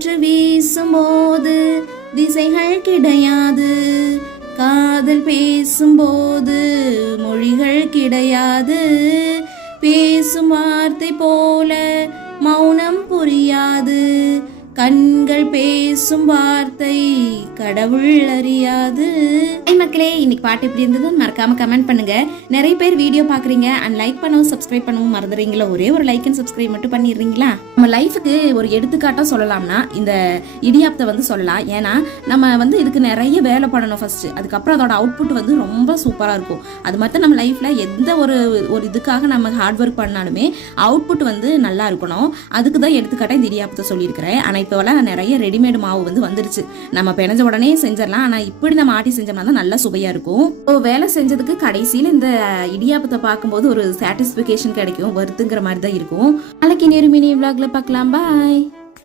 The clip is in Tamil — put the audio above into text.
காற்று வீசும்போது திசைகள் கிடையாது, காதல் பேசும்போது மொழிகள் கிடையாது, பேசும் வார்த்தை போல மௌனம் புரியாது, கண்கள் பேசும் வார்த்தை கடவுள் அறியாது. மக்களே, இன்னைக்கு பாட்டு எப்படி இருந்ததுன்னு மறக்காம கமெண்ட் பண்ணுங்க. நிறைய பேர் வீடியோ பாக்குறீங்க அண்ட் லைக் பண்ணவும் சப்ஸ்கிரைப் பண்ணவும் மறந்துறீங்களா? ஒரே ஒரு லைக் அண்ட் சப்ஸ்கிரைப் மட்டும் பண்ணிடுறீங்களா? நம்ம லைஃபுக்கு ஒரு எடுத்துக்காட்டா சொல்லலாம்னா இந்த இடியாப்பத்தை சொல்லலாம். ஏன்னா நம்ம இதுக்கு நிறைய வேலை பண்ணணும் ஃபர்ஸ்ட், அதுக்கப்புறம் அதோட அவுட்புட் ரொம்ப சூப்பரா இருக்கும். அது மட்டும் நம்ம லைஃப்ல எந்த ஒரு இதுக்காக நம்ம ஹார்ட் ஒர்க் பண்ணாலுமே அவுட்புட் நல்லா இருக்கணும். அதுக்கு தான் எடுத்துக்காட்டா இந்த இடியாப்பத்தை சொல்லியிருக்கிறேன். ஆனா இப்போலாம் நிறைய ரெடிமேடு மாவு வந்துருச்சு, நம்ம பிணைஞ்ச உடனே செஞ்சிடலாம். ஆனா இப்படி நம்ம ஆட்டி செஞ்சோம்னா தான் நல்லா சுவையா இருக்கும். வேலை செஞ்சதுக்கு கடைசியில இந்த இடியாப்பத்தை பார்க்கும்போது ஒரு சாட்டிஸ்பிகேஷன் கிடைக்கும், வருத்துங்கிற மாதிரி தான் இருக்கும். நாளைக்கு இன்னொரு மினி விளாக்ல பார்க்கலாம். பாய்.